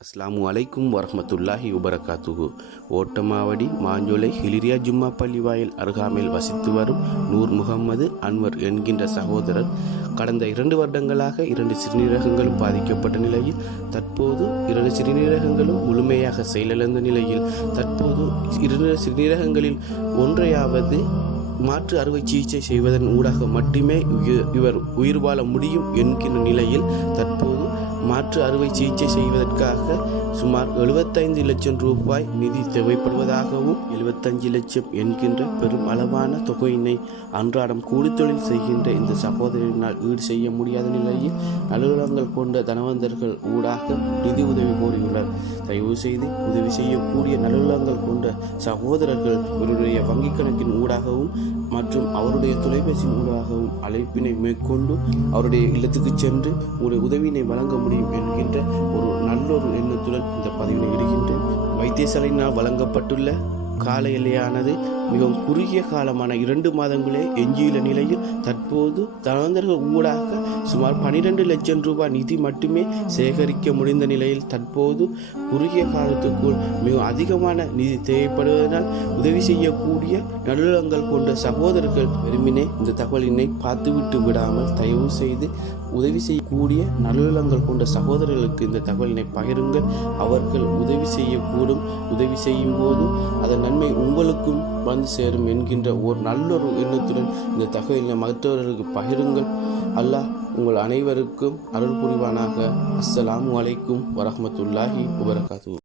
அஸ்லாமு அலைக்கும் வரஹ்மத்துல்லாஹி உபரகாத்துகு ஓட்டமாவடி மாஞ்சோலை ஹிலிரியா ஜும்மா பள்ளி வாயில் அருகாமையில் வசித்து வரும் நூர் முகம்மது அன்வர் என்கின்ற சகோதரர் கடந்த இரண்டு வருடங்களாக இரண்டு சிறுநீரகங்களும் பாதிக்கப்பட்ட நிலையில் தற்போது இரண்டு சிறுநீரகங்களும் முழுமையாக செயலிழந்த நிலையில் தற்போது இரண்டு சிறுநீரகங்களில் ஒன்றையாவது மாற்று அறுவை சிகிச்சை செய்வதன் ஊடாக மட்டுமே இவர் உயிர் வாழ முடியும் என்கின்ற நிலையில் தற்போது மாற்று அறுவை சிகிச்சை செய்வதற்காக சுமார் 75 லட்சம் ரூபாய் நிதி தேவைப்படுவதாகவும் 75 லட்சம் என்கின்ற பெரும் அளவான தொகையினை அன்றாடம் கூலித்தொழில் செய்கின்ற இந்த சகோதரனால் ஈடு செய்ய முடியாத நிலையில் அலுவலகங்கள் கொண்ட தனவந்தர்கள் ஊடாக நிதி உதவி கோரியுள்ளார் தயவு செய்து உதவி செய்யக்கூடிய நலுவலங்கள் கொண்ட சகோதரர்கள் இவருடைய வங்கிக் கணக்கின் ஊடாகவும் மற்றும் அவருடைய தொலைபேசியின் ஊடாகவும் அழைப்பினை மேற்கொண்டு அவருடைய இல்லத்துக்கு சென்று ஒரு உதவியினை வழங்க முடியும். என்கின்ற ஒரு நல்லொரு எண்ணத்துடன் இந்த பதிவினை இடுகின்றேன். வைத்தியசாலையினால் வழங்கப்பட்டுள்ள கால எல்லையானது மிகவும் குறுகிய காலமான இரண்டு மாதங்களே எஞ்சியுள்ள நிலையில் தற்போது தனந்தர்கள் ஊடாக சுமார் 12 லட்சம் ரூபாய் நிதி மட்டுமே சேகரிக்க முடிந்த நிலையில் தற்போது குறுகிய காலத்துக்குள் மிக அதிகமான நிதி தேவைப்படுவதனால் உதவி செய்யக்கூடிய நல்லுள்ளங்கள் கொண்ட சகோதரர்கள் விரும்பினே இந்த தகவலினை பார்த்துவிட்டு விடாமல் தயவு செய்து உதவி செய்யக்கூடிய நல்லுள்ளங்கள் கொண்ட சகோதரர்களுக்கு இந்த தகவலினை பகிருங்கள். அவர்கள் உதவி செய்யக்கூடும். உதவி செய்யும் போது அதன் நன்மை உங்களுக்கும் வந்து சேரும் என்கின்ற ஒரு நல்லொரு எண்ணத்துடன் இந்த தகவலை மற்றவர்களுக்கு பகிருங்கள். அல்லாஹ் உங்கள் அனைவருக்கும் அருள் புரிவானாக. அஸ்ஸலாமு அலைக்கும் வரஹ்மத்துல்லாஹி வபரகாத்து